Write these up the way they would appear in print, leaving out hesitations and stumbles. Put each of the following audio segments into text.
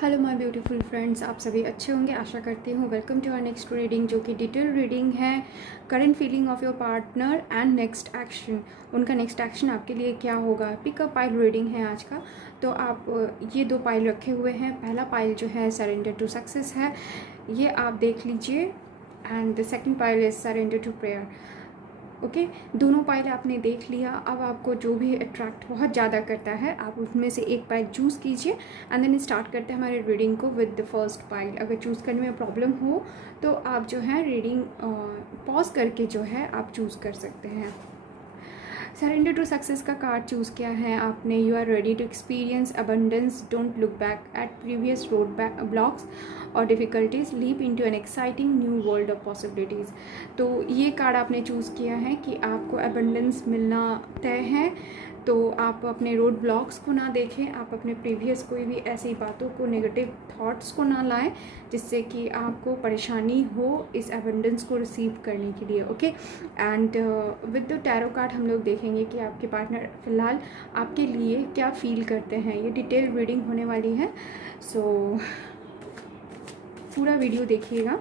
Hello my beautiful friends, आप सभी अच्छे होंगे आशा करती हूँ। Welcome to our next reading, जो कि डिटेल रीडिंग है। Current feeling of your partner and next action, उनका नेक्स्ट एक्शन आपके लिए क्या होगा। पिक अ पाइल रीडिंग है आज का। तो आप ये दो पाइल रखे हुए हैं। पहला पाइल जो है सरेंडर टू सक्सेस है, ये आप देख लीजिए। And the second pile is surrender to prayer. Okay, दोनों पाइल आपने देख लिया। अब आपको जो भी अट्रैक्ट बहुत ज़्यादा करता है आप उसमें से एक पाइल चूज़ कीजिए एंड देन स्टार्ट करते हैं हमारे रीडिंग को विद द फर्स्ट पाइल। अगर चूज़ करने में प्रॉब्लम हो तो आप जो है रीडिंग पॉज करके जो है आप चूज़ कर सकते हैं। सरेंडर टू सक्सेस का कार्ड चूज़ किया है आपने। You are ready to experience abundance, don't look back at previous road blocks और difficulties, leap into an exciting new world of possibilities. तो ये कार्ड आपने चूज़ किया है कि आपको अबंडेंस मिलना तय है। तो आप अपने रोड ब्लॉक्स को ना देखें, आप अपने प्रीवियस कोई भी ऐसी बातों को, नेगेटिव थॉट्स को ना लाएं जिससे कि आपको परेशानी हो इस अबंडेंस को रिसीव करने के लिए। Okay, and with the tarot card हम लोग देखेंगे कि आपके पार्टनर फ़िलहाल आपके लिए क्या फील करते हैं। ये डिटेल रीडिंग होने वाली है, सो पूरा वीडियो देखिएगा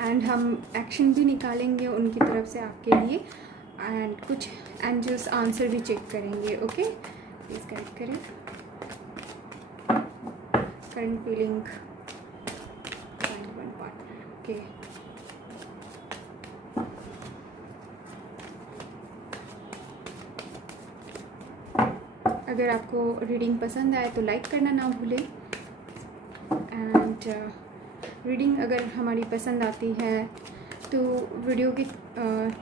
एंड हम एक्शन भी निकालेंगे उनकी तरफ से आपके लिए एंड कुछ एंजल्स आंसर भी चेक करेंगे। ओके, प्लीज़ करेक्ट करें। Current feeling one partner. Okay, अगर आपको रीडिंग पसंद आए तो लाइक करना ना भूलें एंड रीडिंग अगर हमारी पसंद आती है तो वीडियो के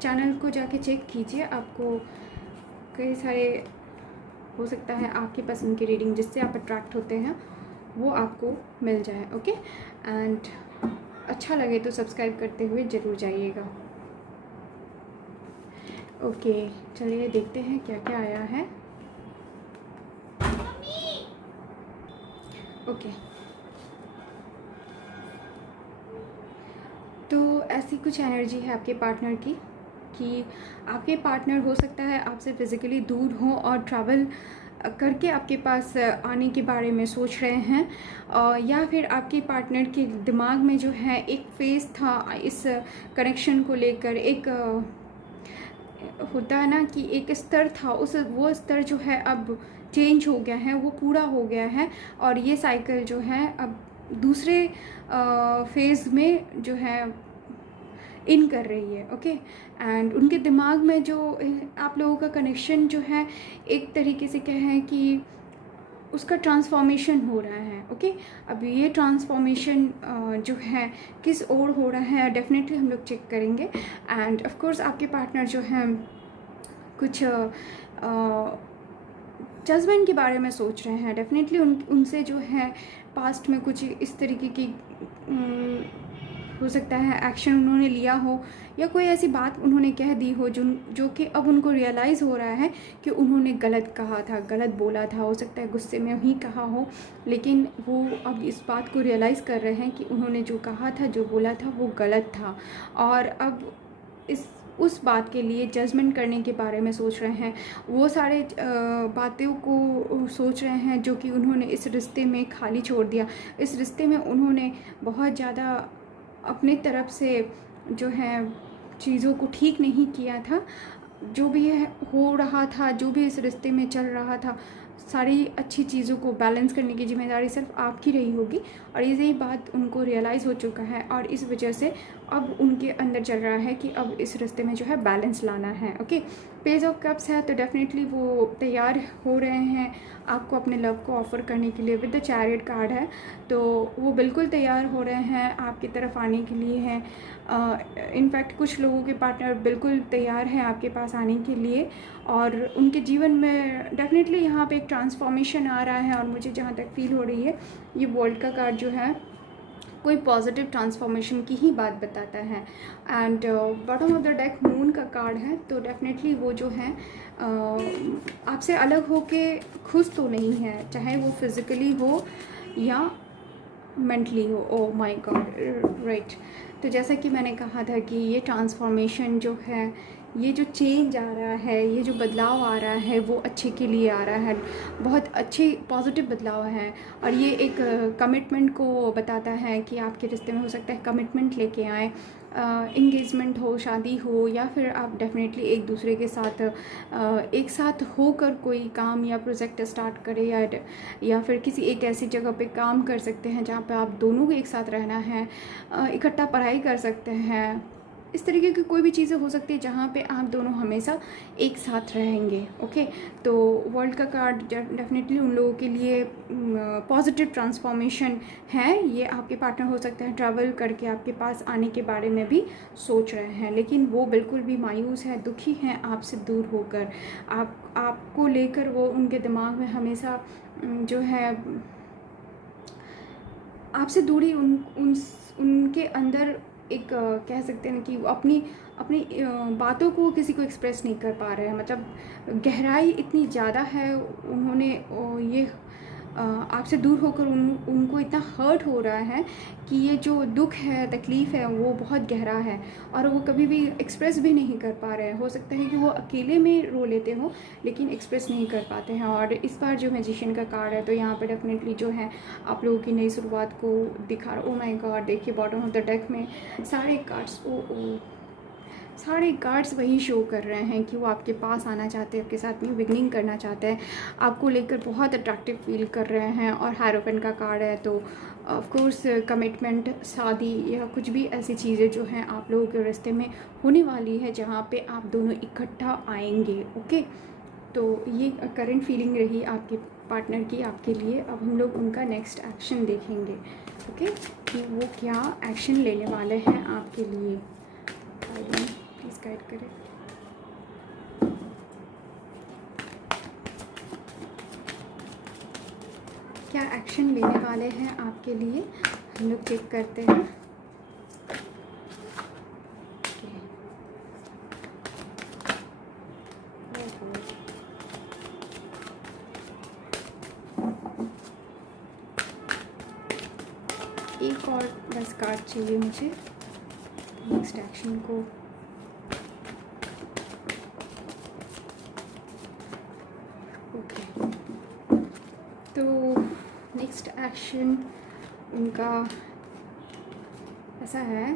चैनल को जाके चेक कीजिए। आपको कई सारे हो सकता है आपकी पसंद की रीडिंग जिससे आप अट्रैक्ट होते हैं वो आपको मिल जाए। ओके, एंड अच्छा लगे तो सब्सक्राइब करते हुए ज़रूर जाइएगा। ओके, चलिए देखते हैं क्या क्या आया है। ओके, तो ऐसी कुछ एनर्जी है आपके पार्टनर की कि आपके पार्टनर हो सकता है आपसे फ़िज़िकली दूर हो और ट्रैवल करके आपके पास आने के बारे में सोच रहे हैं, या फिर आपके पार्टनर के दिमाग में जो है एक फेज़ था इस कनेक्शन को लेकर। एक होता है ना कि एक स्तर था, वो स्तर जो है अब चेंज हो गया है, वो पूरा हो गया है और ये साइकिल जो है अब दूसरे फेज़ में जो है इन कर रही है। ओके, एंड उनके दिमाग में जो आप लोगों का कनेक्शन जो है एक तरीके से कहें कि उसका ट्रांसफॉर्मेशन हो रहा है। ओके, अब ये ट्रांसफॉर्मेशन जो है किस ओर हो रहा है डेफिनेटली हम लोग चेक करेंगे। एंड ऑफ कोर्स आपके पार्टनर जो है कुछ जजमेंट के बारे में सोच रहे हैं। डेफिनेटली उनसे जो है पास्ट में कुछ इस तरीके की हो सकता है एक्शन उन्होंने लिया हो या कोई ऐसी बात उन्होंने कह दी हो जो कि अब उनको रियलाइज़ हो रहा है कि उन्होंने गलत कहा था, गलत बोला था। हो सकता है गुस्से में ही कहा हो, लेकिन वो अब इस बात को रियलाइज़ कर रहे हैं कि उन्होंने जो कहा था, जो बोला था वो गलत था और अब उस बात के लिए जजमेंट करने के बारे में सोच रहे हैं। वो सारे बातों को सोच रहे हैं जो कि उन्होंने इस रिश्ते में खाली छोड़ दिया। इस रिश्ते में उन्होंने बहुत ज़्यादा अपने तरफ से जो है चीज़ों को ठीक नहीं किया था। जो भी हो रहा था, जो भी इस रिश्ते में चल रहा था, सारी अच्छी चीज़ों को बैलेंस करने की जिम्मेदारी सिर्फ आपकी रही होगी और यही बात उनको रियलाइज़ हो चुका है और इस वजह से अब उनके अंदर चल रहा है कि अब इस रिश्ते में जो है बैलेंस लाना है। ओके, पेज ऑफ कप्स है तो डेफिनेटली वो तैयार हो रहे हैं आपको अपने लव को ऑफ़र करने के लिए। विद द चैरियट कार्ड है तो वो बिल्कुल तैयार हो रहे हैं आपकी तरफ आने के लिए हैं। इनफैक्ट कुछ लोगों के पार्टनर बिल्कुल तैयार हैं आपके पास आने के लिए और उनके जीवन में डेफिनेटली यहाँ पे एक ट्रांसफॉर्मेशन आ रहा है। और मुझे जहाँ तक फील हो रही है ये वर्ल्ड का कार्ड जो है कोई पॉजिटिव ट्रांसफॉर्मेशन की ही बात बताता है। And bottom of the deck moon का कार्ड है तो डेफिनेटली वो जो है आपसे अलग हो के खुश तो नहीं है, चाहे वो फिज़िकली हो या मेंटली हो। Oh my God, right. तो जैसा कि मैंने कहा था कि ये ट्रांसफॉर्मेशन जो है ये जो चेंज आ रहा है, ये जो बदलाव आ रहा है वो अच्छे के लिए आ रहा है, बहुत अच्छे पॉजिटिव बदलाव है। और ये एक कमिटमेंट को बताता है कि आपके रिश्ते में हो सकता है कमिटमेंट लेके आए, इंगेजमेंट हो, शादी हो, या फिर आप डेफिनेटली एक दूसरे के साथ एक साथ होकर कोई काम या प्रोजेक्ट स्टार्ट करें, या फिर किसी एक ऐसी जगह पे काम कर सकते हैं जहाँ पे आप दोनों को एक साथ रहना है, इकट्ठा पढ़ाई कर सकते हैं। इस तरीके की कोई भी चीज़ें हो सकती है जहाँ पे आप दोनों हमेशा एक साथ रहेंगे। ओके, तो वर्ल्ड का कार्ड डेफिनेटली उन लोगों के लिए पॉजिटिव ट्रांसफॉर्मेशन है। ये आपके पार्टनर हो सकते हैं ट्रैवल करके आपके पास आने के बारे में भी सोच रहे हैं, लेकिन वो बिल्कुल भी मायूस है, दुखी हैं आपसे दूर होकर। आपको लेकर वो उनके दिमाग में हमेशा जो है आपसे दूरी उनके अंदर एक कह सकते हैं कि वो अपनी अपनी बातों को किसी को एक्सप्रेस नहीं कर पा रहे हैं। मतलब गहराई इतनी ज़्यादा है, उन्होंने ये आपसे दूर होकर उनको इतना हर्ट हो रहा है कि ये जो दुख है, तकलीफ़ है, वो बहुत गहरा है और वो कभी भी एक्सप्रेस भी नहीं कर पा रहे हैं। हो सकता है कि वो अकेले में रो लेते हो लेकिन एक्सप्रेस नहीं कर पाते हैं। और इस बार जो मैजिशियन का कार्ड है तो यहाँ पे डेफिनेटली जो है आप लोगों की नई शुरुआत को दिखा रहा। ओ माय गॉड, देखिए बॉटम ऑफ द डेक में सारे कार्ड्स सारे कार्ड्स वही शो कर रहे हैं कि वो आपके पास आना चाहते हैं, आपके साथ न्यू बिगनिंग करना चाहते हैं, आपको लेकर बहुत अट्रैक्टिव फील कर रहे हैं। और हैरोपेन का कार्ड है तो ऑफ कोर्स कमिटमेंट, शादी या कुछ भी ऐसी चीज़ें जो हैं आप लोगों के रिश्ते में होने वाली है जहाँ पे आप दोनों इकट्ठा आएंगे। ओके, तो ये करंट फीलिंग रही आपके पार्टनर की आपके लिए। अब हम लोग उनका नेक्स्ट एक्शन देखेंगे। ओके, कि वो क्या एक्शन लेने वाले हैं आपके लिए। प्लीज़ गाइड करें। क्या एक्शन लेने वाले हैं आपके लिए, हम लोग चेक करते हैं। एक और बस कार्ड चाहिए मुझे नेक्स्ट एक्शन को। ओके, तो नेक्स्ट एक्शन उनका ऐसा है।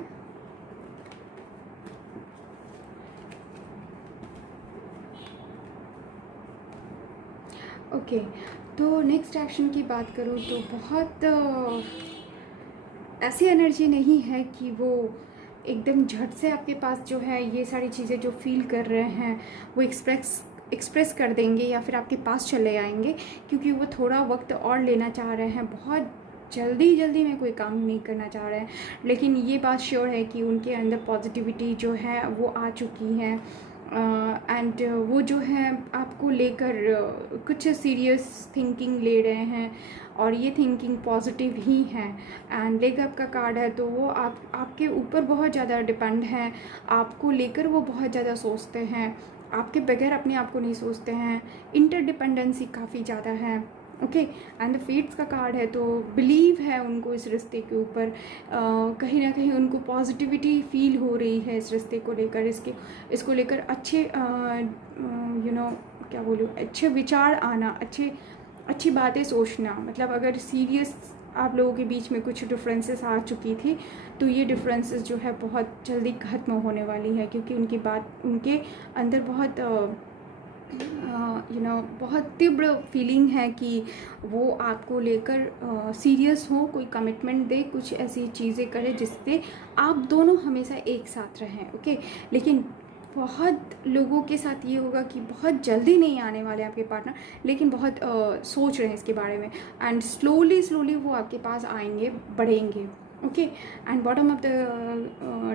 ओके, तो नेक्स्ट एक्शन की बात करूँ तो बहुत ऐसी एनर्जी नहीं है कि वो एकदम झट से आपके पास जो है ये सारी चीज़ें जो फील कर रहे हैं वो एक्सप्रेस कर देंगे या फिर आपके पास चले आएंगे, क्योंकि वो थोड़ा वक्त और लेना चाह रहे हैं। बहुत जल्दी में कोई काम नहीं करना चाह रहे हैं, लेकिन ये बात श्योर है कि उनके अंदर पॉजिटिविटी जो है वो आ चुकी है। एंड वो जो है आपको लेकर कुछ सीरियस थिंकिंग ले रहे हैं और ये थिंकिंग पॉजिटिव ही है। एंड लेग अप का कार्ड है तो वो आपके ऊपर बहुत ज़्यादा डिपेंड है, आपको लेकर वो बहुत ज़्यादा सोचते हैं, आपके बगैर अपने आप को नहीं सोचते हैं। इंटरडिपेंडेंसी काफ़ी ज़्यादा है। ओके, एंड द फेट्स का कार्ड है तो बिलीव है उनको इस रिश्ते के ऊपर, कहीं ना कहीं उनको पॉजिटिविटी फील हो रही है इस रिश्ते को लेकर, इसको लेकर अच्छे क्या बोलूँ, अच्छे विचार आना, अच्छी बातें सोचना। मतलब अगर सीरियस आप लोगों के बीच में कुछ डिफरेंसेस आ चुकी थी तो ये डिफरेंसेस जो है बहुत जल्दी ख़त्म होने वाली है, क्योंकि उनके अंदर बहुत बहुत तीव्र फीलिंग है कि वो आपको लेकर सीरियस हो, कोई कमिटमेंट दे, कुछ ऐसी चीज़ें करे जिससे आप दोनों हमेशा एक साथ रहें। ओके, लेकिन बहुत लोगों के साथ ये होगा कि बहुत जल्दी नहीं आने वाले आपके पार्टनर, लेकिन बहुत सोच रहे हैं इसके बारे में, एंड स्लोली वो आपके पास आएंगे, बढ़ेंगे। Okay, and bottom of the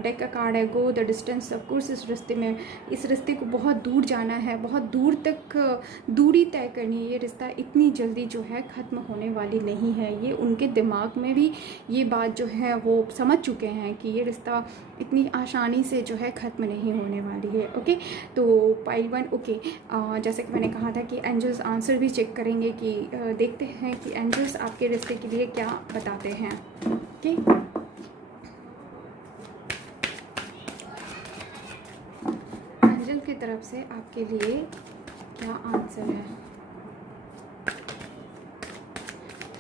deck का कार्ड है go the distance. Of course इस रिश्ते को बहुत दूर जाना है, बहुत दूर तक दूरी तय करनी है। ये रिश्ता इतनी जल्दी जो है ख़त्म होने वाली नहीं है। ये उनके दिमाग में भी ये बात जो है वो समझ चुके हैं कि ये रिश्ता इतनी आसानी से जो है ख़त्म नहीं होने वाली है। ओके, तो पाइल 1। ओके, जैसे कि मैंने कहा था कि एंजल्स आंसर भी चेक करेंगे कि देखते हैं कि एंजल्स आपके रिश्ते के लिए क्या बताते हैं। ओके, एंजल से आपके लिए क्या आंसर है।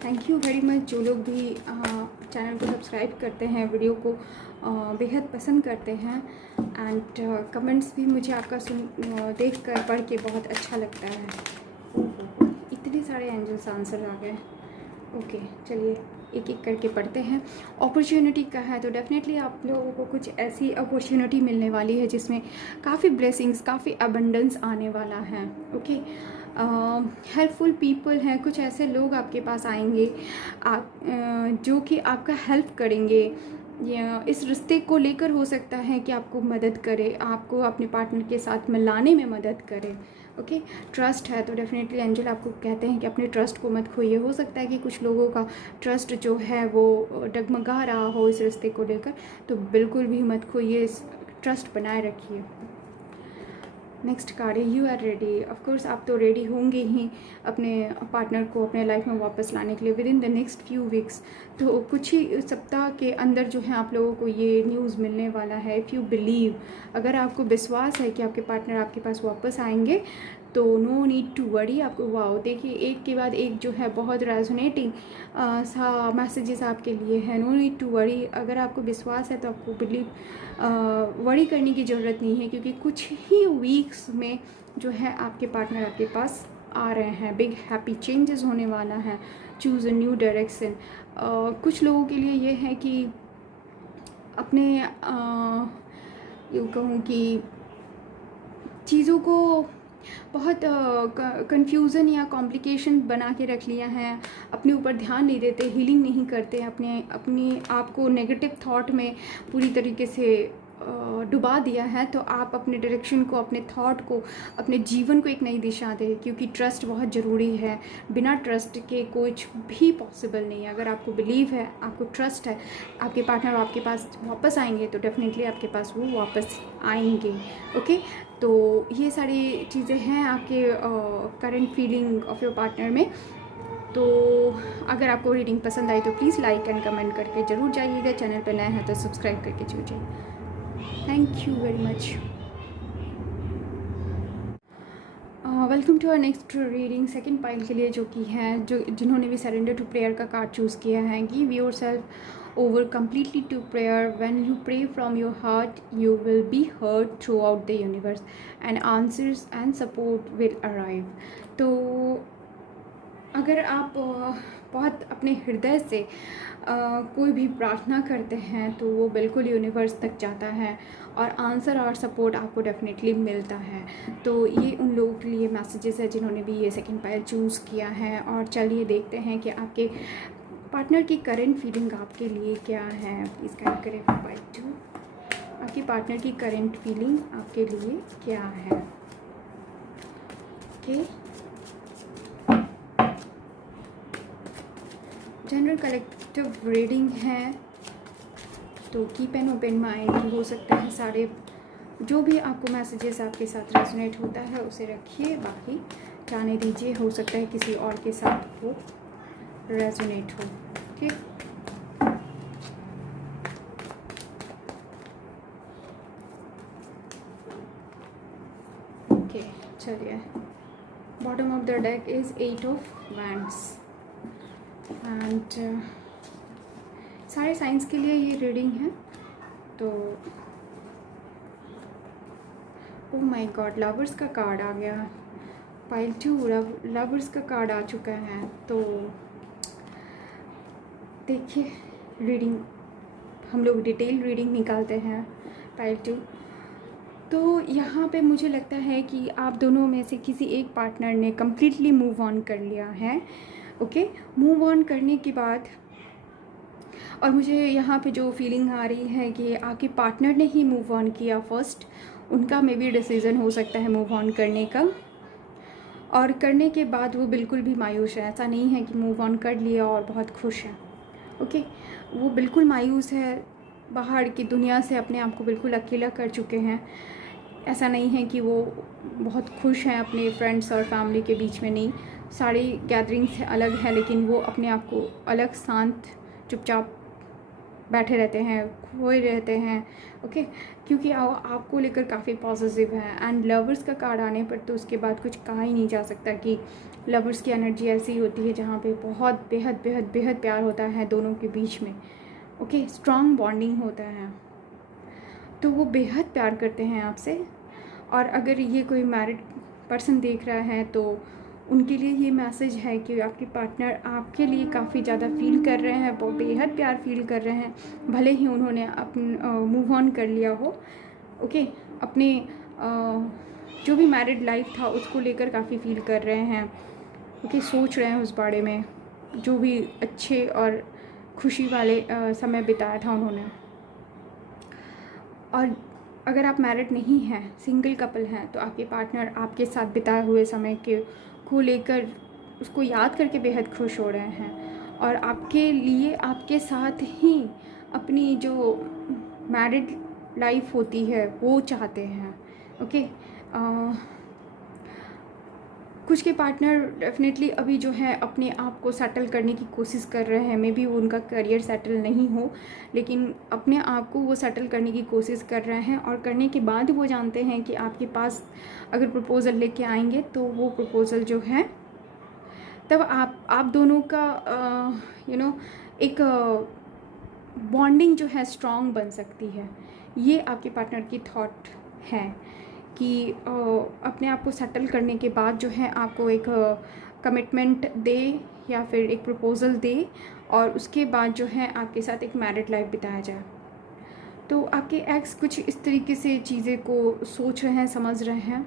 थैंक यू वेरी मच जो लोग भी चैनल को सब्सक्राइब करते हैं, वीडियो को बेहद पसंद करते हैं एंड कमेंट्स भी मुझे आपका देख कर पढ़ के बहुत अच्छा लगता है। इतने सारे एंजल्स आंसर आ गए। ओके चलिए एक एक करके पढ़ते हैं। अपॉर्चुनिटी का है तो डेफिनेटली आप लोगों को कुछ ऐसी अपॉर्चुनिटी मिलने वाली है जिसमें काफ़ी ब्लेसिंग्स, काफ़ी अबंडेंस आने वाला है। ओके हेल्पफुल पीपल हैं, कुछ ऐसे लोग आपके पास आएंगे जो कि आपका हेल्प करेंगे या इस रिश्ते को लेकर हो सकता है कि आपको मदद करे, आपको अपने पार्टनर के साथ मिलाने में मदद करे। ओके ट्रस्ट है तो डेफिनेटली एंजल आपको कहते हैं कि अपने ट्रस्ट को मत खोइए। हो सकता है कि कुछ लोगों का ट्रस्ट जो है वो डगमगा रहा हो इस रिश्ते को लेकर, तो बिल्कुल भी मत खोइए, इस ट्रस्ट बनाए रखिए। नेक्स्ट कार्ड है यू आर रेडी। ऑफकोर्स आप तो रेडी होंगे ही अपने पार्टनर को अपने लाइफ में वापस लाने के लिए with in the next few weeks. तो कुछ ही सप्ताह के अंदर जो है आप लोगों को ये न्यूज़ मिलने वाला है। इफ़ यू बिलीव, अगर आपको विश्वास है कि आपके पार्टनर आपके पास वापस आएंगे तो नो नीड टू वरी। आपको वाओ देखिए एक के बाद एक जो है बहुत रेजोनेटिंग सा मैसेजेस आपके लिए है। नो नीड टू वरी, अगर आपको विश्वास है तो आपको बिलीव वरी करने की ज़रूरत नहीं है, क्योंकि कुछ ही वीक्स में जो है आपके पार्टनर आपके पास आ रहे हैं। बिग हैप्पी चेंजेस होने वाला है। Choose a new direction. कुछ लोगों के लिए ये है कि अपने यूँ कहूँ कि चीज़ों को बहुत कंफ्यूजन या कॉम्प्लिकेशन बना के रख लिया है, अपने ऊपर ध्यान नहीं देते, हीलिंग नहीं करते, अपने आप को नेगेटिव थॉट में पूरी तरीके से डुबा दिया है। तो आप अपने डायरेक्शन को, अपने थॉट को, अपने जीवन को एक नई दिशा दें, क्योंकि ट्रस्ट बहुत ज़रूरी है। बिना ट्रस्ट के कुछ भी पॉसिबल नहीं है। अगर आपको बिलीव है, आपको ट्रस्ट है, आपके पार्टनर आपके पास वापस आएंगे तो डेफिनेटली आपके पास वो वापस आएंगे। ओके तो ये सारी चीज़ें हैं आपके current feeling of your partner में। तो अगर आपको रीडिंग पसंद आई तो प्लीज़ लाइक एंड कमेंट करके ज़रूर जाइएगा। चैनल पर नए हैं तो सब्सक्राइब करके जरूर जाइए। Thank you very much. Welcome to our next reading second pile के लिए, जो कि है जिन्होंने भी सरेंडर टू प्रेयर का कार्ड चूज़ किया है। Give yourself over completely to prayer. When you pray from your heart, you will be heard throughout the universe and answers and support will arrive. तो अगर आप बहुत अपने हृदय से कोई भी प्रार्थना करते हैं तो वो बिल्कुल यूनिवर्स तक जाता है और आंसर और सपोर्ट आपको डेफिनेटली मिलता है। तो ये उन लोगों के लिए मैसेजेस है जिन्होंने भी ये सेकंड पाइल चूज़ किया है। और चलिए देखते हैं कि आपके पार्टनर की करंट फीलिंग आपके लिए क्या है। प्लीज़ गाइड करें पाइल 2। आपके पार्टनर की करंट फीलिंग आपके लिए क्या है। ओके जनरल कलेक्टिव रीडिंग है तो कीप एन ओपन माइंड। हो सकता है सारे जो भी आपको मैसेजेस आपके साथ रेजोनेट होता है उसे रखिए, बाकी जाने दीजिए। हो सकता है किसी और के साथ वो रेजोनेट हो। ओके ओके चलिए bottom of the deck is 8 of wands and सारे साइंस के लिए ये रीडिंग है। तो ओह माय गॉड लवर्स का कार्ड आ गया। पाइल 2 लवर्स का कार्ड आ चुका है। तो देखिए रीडिंग हम लोग डिटेल रीडिंग निकालते हैं पाइल 2। तो यहाँ पे मुझे लगता है कि आप दोनों में से किसी एक पार्टनर ने कम्प्लीटली मूव ऑन कर लिया है। ओके मूव ऑन करने के बाद और मुझे यहाँ पे जो फीलिंग आ रही है कि आपके पार्टनर ने ही मूव ऑन किया फर्स्ट। उनका मे बी डिसीज़न हो सकता है मूव ऑन करने का, और करने के बाद वो बिल्कुल भी मायूस है। ऐसा नहीं है कि मूव ऑन कर लिया और बहुत खुश है। ओके वो बिल्कुल मायूस है, बाहर की दुनिया से अपने आप को बिल्कुल अकेला कर चुके हैं। ऐसा नहीं है कि वो बहुत खुश हैं अपने फ्रेंड्स और फैमिली के बीच में, नहीं। सारी गैदरिंग्स अलग है लेकिन वो अपने आप को अलग शांत चुपचाप बैठे रहते हैं, खोए रहते हैं, ओके, क्योंकि आपको लेकर काफ़ी पॉजिटिव है। एंड लवर्स का कार्ड आने पर तो उसके बाद कुछ कहा ही नहीं जा सकता कि लवर्स की एनर्जी ऐसी होती है जहाँ पे बहुत बेहद बेहद बेहद प्यार होता है दोनों के बीच में, ओके, स्ट्रॉन्ग बॉन्डिंग होता है, तो वो बेहद प्यार करते हैं आपसे। और अगर ये कोई मैरिड पर्सन देख रहा है तो उनके लिए ये मैसेज है कि आपके पार्टनर आपके लिए काफ़ी ज़्यादा फील कर रहे हैं, वो बेहद प्यार फील कर रहे हैं, भले ही उन्होंने मूव ऑन कर लिया हो, ओके, अपने जो भी मैरिड लाइफ था उसको लेकर काफ़ी फील कर रहे हैं, ओके, सोच रहे हैं उस बारे में, जो भी अच्छे और खुशी वाले समय बिताया था उन्होंने। और अगर आप मैरिड नहीं हैं, सिंगल कपल हैं, तो आपके पार्टनर आपके साथ बिताए हुए समय को लेकर उसको याद करके बेहद खुश हो रहे हैं और आपके लिए आपके साथ ही अपनी जो मैरिड लाइफ होती है वो चाहते हैं, ओके। कुछ के पार्टनर डेफिनेटली अभी जो है अपने आप को सेटल करने की कोशिश कर रहे हैं, मे बी उनका करियर सेटल नहीं हो, लेकिन अपने आप को वो सेटल करने की कोशिश कर रहे हैं और करने के बाद वो जानते हैं कि आपके पास अगर प्रपोज़ल लेके आएंगे तो वो प्रपोज़ल जो है तब आप दोनों का एक बॉन्डिंग जो है स्ट्रॉन्ग बन सकती है। ये आपके पार्टनर की थॉट है कि अपने आप को सेटल करने के बाद जो है आपको एक कमिटमेंट दे या फिर एक प्रपोज़ल दे और उसके बाद जो है आपके साथ एक मैरिड लाइफ बिताया जाए। तो आपके एक्स कुछ इस तरीके से चीज़ें को सोच रहे हैं, समझ रहे हैं,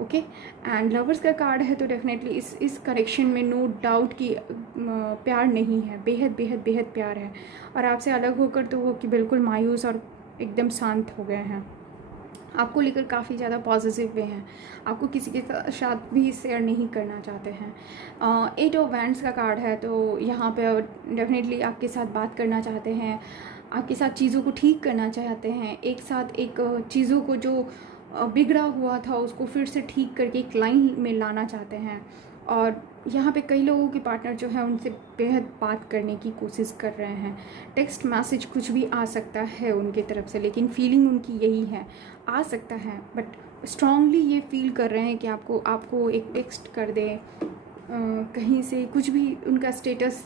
ओके। एंड लवर्स का कार्ड है तो डेफिनेटली इस कनेक्शन में नो डाउट कि प्यार नहीं है, बेहद बेहद बेहद प्यार है। और आपसे अलग होकर तो वो कि बिल्कुल मायूस और एकदम शांत हो गए हैं, आपको लेकर काफ़ी ज़्यादा पॉजिटिव वे हैं, आपको किसी के साथ भी शेयर नहीं करना चाहते हैं। 8 ऑफ वैंड्स का कार्ड है तो यहाँ पे डेफिनेटली आपके साथ बात करना चाहते हैं, आपके साथ चीज़ों को ठीक करना चाहते हैं, एक साथ एक चीज़ों को जो बिगड़ा हुआ था उसको फिर से ठीक करके एक लाइन में लाना चाहते हैं। और यहाँ पे कई लोगों के पार्टनर जो है उनसे बेहद बात करने की कोशिश कर रहे हैं, टेक्स्ट मैसेज कुछ भी आ सकता है उनके तरफ से, लेकिन फीलिंग उनकी यही है, आ सकता है बट स्ट्रांगली ये फील कर रहे हैं कि आपको एक टेक्स्ट कर दें, कहीं से कुछ भी उनका स्टेटस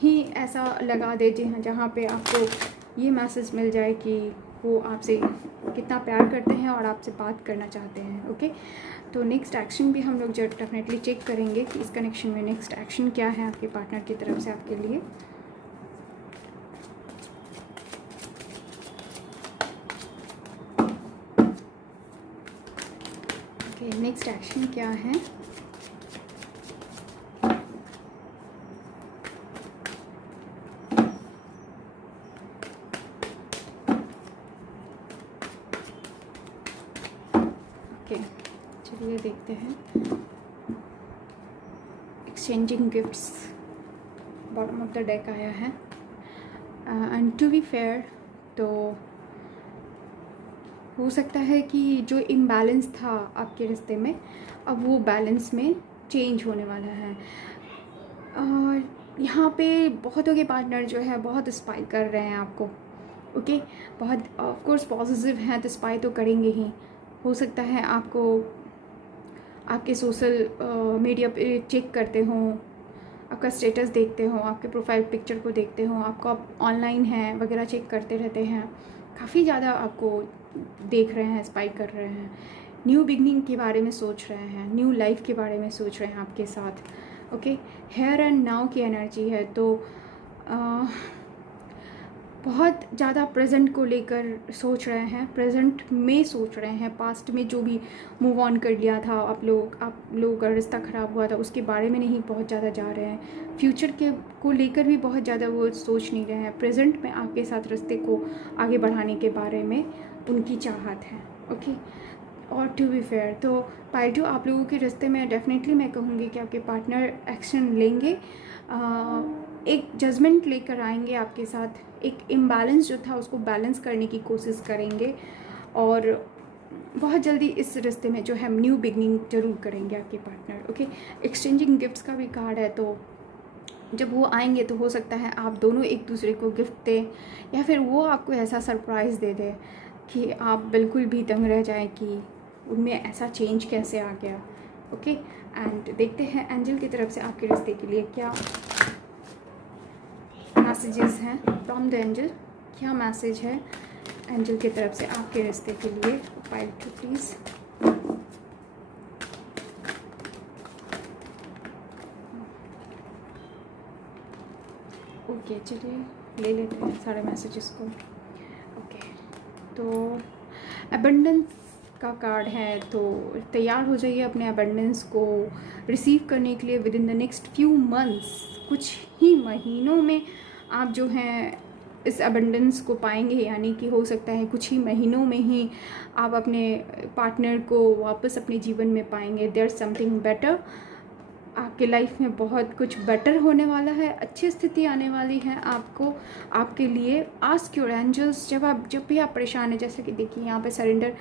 ही ऐसा लगा दे जहाँ पे आपको ये मैसेज मिल जाए कि वो आपसे कितना प्यार करते हैं और आपसे बात करना चाहते हैं, ओके। तो नेक्स्ट एक्शन भी हम लोग जो डेफिनेटली चेक करेंगे कि इस कनेक्शन में नेक्स्ट एक्शन क्या है आपके पार्टनर की तरफ से आपके लिए। ओके, नेक्स्ट एक्शन क्या है? ओके, चलिए देखते हैं। Exchanging gifts bottom of the deck आया है। एंड टू बी फेयर, तो हो सकता है कि जो इम्बैलेंस था आपके रिश्ते में अब वो बैलेंस में चेंज होने वाला है। और यहाँ पे बहुतों के पार्टनर जो है बहुत स्पाई कर रहे हैं आपको, ओके। बहुत ऑफ कोर्स पॉजिटिव हैं तो स्पाई तो करेंगे ही। हो सकता है आपको आपके सोशल मीडिया पे चेक करते हों, आपका स्टेटस देखते हों, आपके प्रोफाइल पिक्चर को देखते हों, आपको आप ऑनलाइन हैं वगैरह चेक करते रहते हैं, काफ़ी ज़्यादा आपको देख रहे हैं, स्पाई कर रहे हैं, न्यू बिगनिंग के बारे में सोच रहे हैं, न्यू लाइफ के बारे में सोच रहे हैं आपके साथ, ओके। हेयर एंड नाउ की एनर्जी है तो बहुत ज़्यादा प्रेजेंट को लेकर सोच रहे हैं, प्रेजेंट में सोच रहे हैं, पास्ट में जो भी मूव ऑन कर लिया था आप लोगों का रिश्ता ख़राब हुआ था उसके बारे में नहीं बहुत ज़्यादा जा रहे हैं, फ्यूचर के को लेकर भी बहुत ज़्यादा वो सोच नहीं रहे हैं, प्रेजेंट में आपके साथ रिश्ते को आगे बढ़ाने के बारे में उनकी चाहत है, ओके। और टू बी फेयर, तो पाइटू आप लोगों के रिश्ते में डेफिनेटली मैं कहूँगी कि आपके पार्टनर एक्शन लेंगे, एक जजमेंट लेकर आएंगे आपके साथ, एक इम्बैलेंस जो था उसको बैलेंस करने की कोशिश करेंगे और बहुत जल्दी इस रिश्ते में जो है न्यू बिगनिंग जरूर करेंगे आपके पार्टनर, ओके। एक्सचेंजिंग गिफ्ट्स का भी कार्ड है तो जब वो आएंगे तो हो सकता है आप दोनों एक दूसरे को गिफ्ट दें, या फिर वो आपको ऐसा सरप्राइज़ दे दे कि आप बिल्कुल भी दंग रह जाएं कि उनमें ऐसा चेंज कैसे आ गया। ओके, एंड देखते हैं एंजल की तरफ से आपके रिश्ते के लिए क्या मैसेजेस हैं फ्रॉम द एंजल। क्या मैसेज है एंजल की तरफ से आपके रिश्ते के लिए? Pile 2 please. ओके, चलिए ले लेते हैं सारे मैसेजेस को। ओके, तो अबंडेंस का कार्ड है, तो तैयार हो जाइए अपने अबंडेंस को रिसीव करने के लिए। With in the next few months, कुछ ही महीनों में आप जो हैं इस अबंडेंस को पाएंगे, यानी कि हो सकता है कुछ ही महीनों में ही आप अपने पार्टनर को वापस अपने जीवन में पाएंगे। देयर समथिंग बेटर, आपके लाइफ में बहुत कुछ बेटर होने वाला है, अच्छी स्थिति आने वाली है आपको, आपके लिए। आस्क योर एंजल्स, जब भी आप परेशान हैं, जैसे कि देखिए यहाँ पे सरेंडर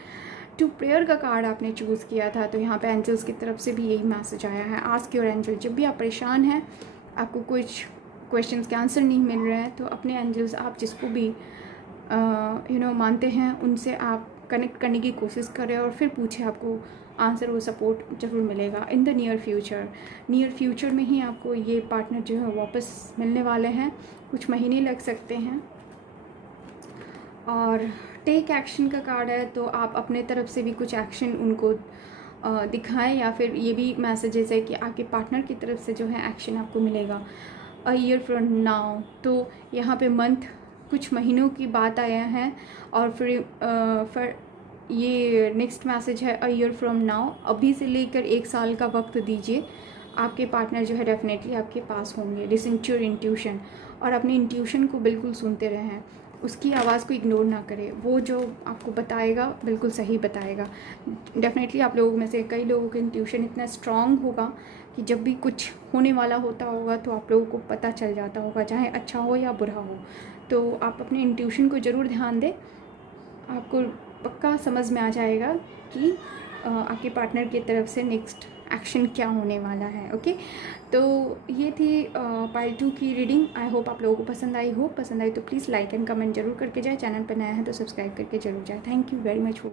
टू प्रेयर का कार्ड आपने चूज़ किया था, तो यहाँ पे एंजल्स की तरफ से भी यही मैसेज आया है। आस्क योर एंजल, जब भी आप परेशान हैं, आपको कुछ क्वेश्चंस के आंसर नहीं मिल रहे हैं, तो अपने एंजल्स, आप जिसको भी मानते हैं, उनसे आप कनेक्ट करने की कोशिश करें और फिर पूछे, आपको आंसर और सपोर्ट ज़रूर मिलेगा इन द नियर फ्यूचर में ही आपको ये पार्टनर जो है वापस मिलने वाले हैं। कुछ महीने लग सकते हैं। और टेक एक्शन का कार्ड है, तो आप अपने तरफ से भी कुछ एक्शन उनको दिखाएं, या फिर ये भी मैसेजेस है कि आपके पार्टनर की तरफ से जो है एक्शन आपको मिलेगा अ ईयर फ्रॉम नाउ। तो यहाँ पे मंथ कुछ महीनों की बात आया है, और फिर ये नेक्स्ट मैसेज है अ ईयर फ्रॉम नाउ। अभी से लेकर 1 साल का वक्त दीजिए, आपके पार्टनर जो है डेफिनेटली आपके पास होंगे। लिसन टू योर इंट्यूशन, और अपने इंट्यूशन को बिल्कुल सुनते रहें, उसकी आवाज़ को इग्नोर ना करें। वो जो आपको बताएगा बिल्कुल सही बताएगा। डेफिनेटली आप लोगों में से कई लोगों का इंट्यूशन इतना स्ट्रांग होगा कि जब भी कुछ होने वाला होता होगा तो आप लोगों को पता चल जाता होगा, चाहे अच्छा हो या बुरा हो। तो आप अपने इंट्यूशन को ज़रूर ध्यान दें, आपको पक्का समझ में आ जाएगा कि आपके पार्टनर की तरफ से नेक्स्ट एक्शन क्या होने वाला है। ओके, तो ये थी पाइल 2 की रीडिंग। आई होप आप लोगों को पसंद आई तो प्लीज़ लाइक एंड कमेंट जरूर करके जाए। चैनल पर नया है तो सब्सक्राइब करके जरूर जाए। Thank you very much.